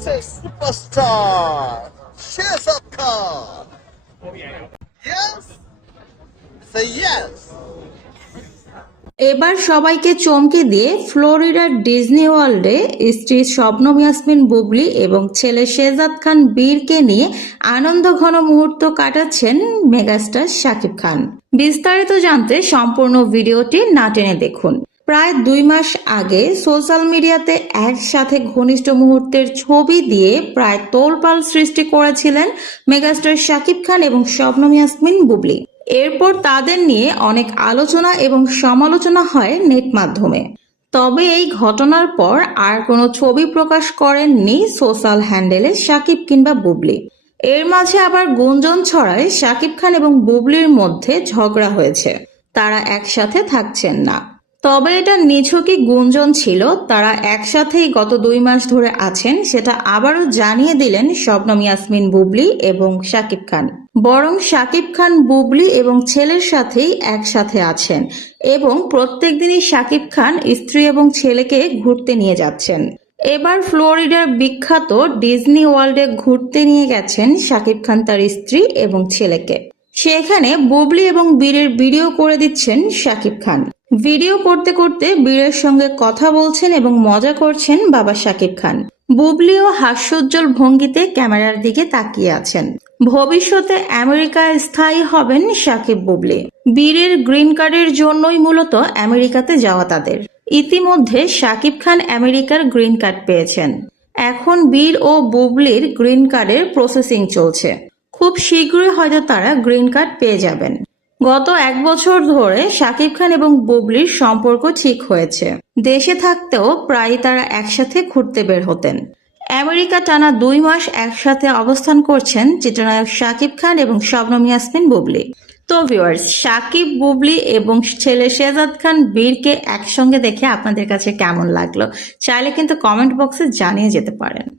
say superstar Shazad Khan. Yes? Say yes. এবার সবাইকে চমকে দিয়ে ফ্লোরিডার ডিজনি ওয়ার্ল্ডে স্ত্রী শবনম ইয়াসমিন বুবলি এবং ছেলে শেজাদ খান বীরকে নিয়ে আনন্দ ঘন মুহূর্ত কাটাচ্ছেন মেগাস্টার শাকিব খান বিস্তারিত জানতে সম্পূর্ণ ভিডিওটি না টেনে দেখুন প্রায় দুই মাস আগে সোশ্যাল মিডিয়াতে একসাথে ঘনিষ্ঠ মুহূর্তের ছবি দিয়ে প্রায় তোলপাল সৃষ্টি করেছিলেন মেগাস্টার শাকিব খান এবং শবনম ইয়াসমিন বুবলি। এরপর তাদের নিয়ে অনেক আলোচনা এবং সমালোচনা হয় নেট মাধ্যমে। তবে এই ঘটনার পর আর কোনো ছবি প্রকাশ করেননি সোশ্যাল হ্যান্ডেলে শাকিব কিংবা বুবলি। এর মাঝে আবার গুঞ্জন ছড়ায় শাকিব খান এবং বুবলির মধ্যে ঝগড়া হয়েছে। তারা একসাথে থাকছেন না। তবে এটা নিছকই গুঞ্জন ছিল। তারা একসাথেই গত দুই মাস ধরে আছেন, সেটা আবারও জানিয়ে দিলেন শবনম ইয়াসমিন বুবলি এবং শাকিব খান। বরং শাকিব খান, বুবলি এবং ছেলের সাথেই একসাথে আছেন এবং প্রত্যেক দিনই শাকিব খান স্ত্রী এবং ছেলেকে ঘুরতে নিয়ে যাচ্ছেন। এবার ফ্লোরিডার বিখ্যাত ডিজনি ওয়ার্ল্ডে ঘুরতে নিয়ে গেছেন শাকিব খান তার স্ত্রী এবং ছেলেকে। সেখানে বুবলি এবং বীরের ভিডিও করে দিচ্ছেন শাকিব খান। ভিডিও করতে করতে বীরের সঙ্গে কথা বলছেন এবং মজা করছেন বাবা শাকিব খান। বুবলিও হাস্যোজ্জ্বল ভঙ্গিতে ক্যামেরার দিকে তাকিয়ে আছেন। ভবিষ্যতে আমেরিকায় স্থায়ী হবেন শাকিব বুবলি। বীরের গ্রিন কার্ডের জন্যই মূলত আমেরিকাতে যাওয়া তাদের। ইতিমধ্যে শাকিব খান আমেরিকার গ্রিন কার্ড পেয়েছেন। এখন বীর ও বুবলির গ্রিন কার্ডের প্রসেসিং চলছে। খুব শীঘ্রই হয়তো তারা গ্রিন কার্ড পেয়ে যাবেন। গত এক বছর ধরে শাকিব খান এবং বুবলির সম্পর্ক ঠিক হয়েছে। দেশে থাকতেও প্রায় তারা একসাথে ঘুরতে বের হতেন। আমেরিকা টানা দুই মাস একসাথে অবস্থান করছেন চিত্রনায়ক শাকিব খান এবং শবনম ইয়াসমিন বুবলি। তো ভিউয়ার্স শাকিব, বুবলি এবং ছেলে শেজাদ খান বীরকে একসঙ্গে দেখে আপনাদের কাছে কেমন লাগল? চাইলে কিন্তু কমেন্ট বক্সে জানিয়ে যেতে পারেন।